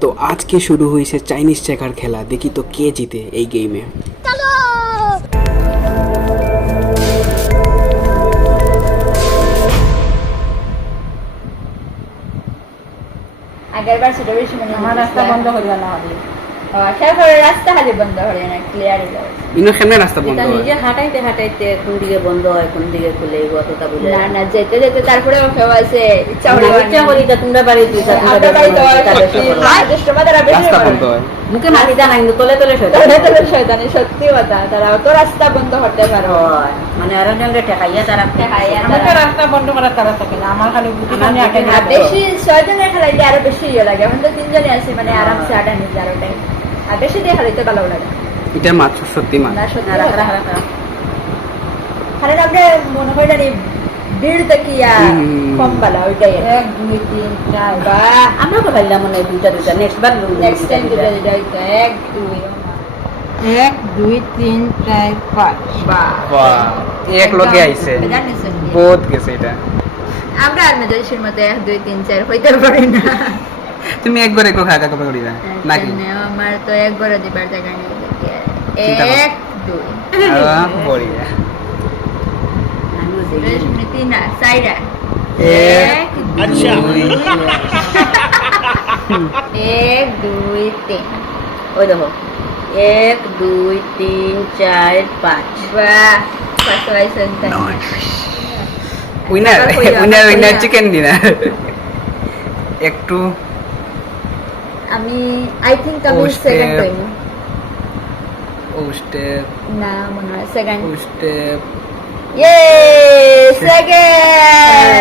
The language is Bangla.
তো আজকে শুরু হয়েছে চাইনিজ চেকার খেলা। দেখি তো কে জিতে এই গেমে আগের বার সেটা বেশি মনে আমার রাস্তা বন্ধ হয়ে না হলে তারপরে রাস্তা খালি বন্ধ করে না ক্লিয়ার ইনো কেমনে রাস্তা বন্ধ হয়? নিজে হাঁটাইতে হাঁটাইতে কোন দিকে বন্ধ হয় কোন দিকে খুলে এই কথাটা বুঝে না না যেতে যেতে তারপরে কেউ আছে ইচ্ছা হলে ইচ্ছা করি তা তোমরা বাড়ি দিতে আমরা বাড়ি তো আর বেশি রাস্তা বন্ধ হয়। মুখে মাটি জানা কিন্তু তলে তলে সই তারা তো শয়তানি সত্যি কথা তারা অত রাস্তা বন্ধ করতে পারো। হয় মানে আরেকজনকে ঠেকাইয়া তারা ঠেকাইয়া তারা- রাস্তা বন্ধ করার তারা থাকে না আমার খালি বুদ্ধি মানে আটে বেশি ছয়জনের খেলাইতে আরও বেশি ইয়ে লাগে এখন তো তিনজনে আছি মানে আরামসে আটা নিয়ে যার ওটাই আর বেশি দিয়ে খেলাইতে ভালো লাগে এটা মাছ সত্যি মাছ না সত্যি আপনি মনে ভিড় দেখিয়া কম ভালো ওইটাই। এক দুই তিন চার বাহ আমরা তো পাইলাম মনে হয় দুইটা। দুইটা নেক্সট বার নেক্সট টাইম এক দুই। এক দুই তিন চার পাঁচ। বাহ। বাহ এক লোকে আইছে। বহুত গেছে এটা। আমরা আর মেজারিসের মতো এক দুই তিন চার হইতে পারি না। তুমি একবার একো খাকা খাকা করিবা নাকি আচ্ছা, নেও, আমার তো এক একবার দিবার জায়গা নেই। এক দুই। বড়িয়া। তিন চার এক, দুই, এক দুই তিন। ওই দেখো। এক দুই তিন চার পাঁচ। বাহ! Winner winner winner chicken dinner একটু আমি আই থিঙ্ক আমি ও, সেকেন্ড step. হইনি ও স্টেপ না মনে হয় সেকেন্ড ও স্টেপ ইয়ে সেকেন্ড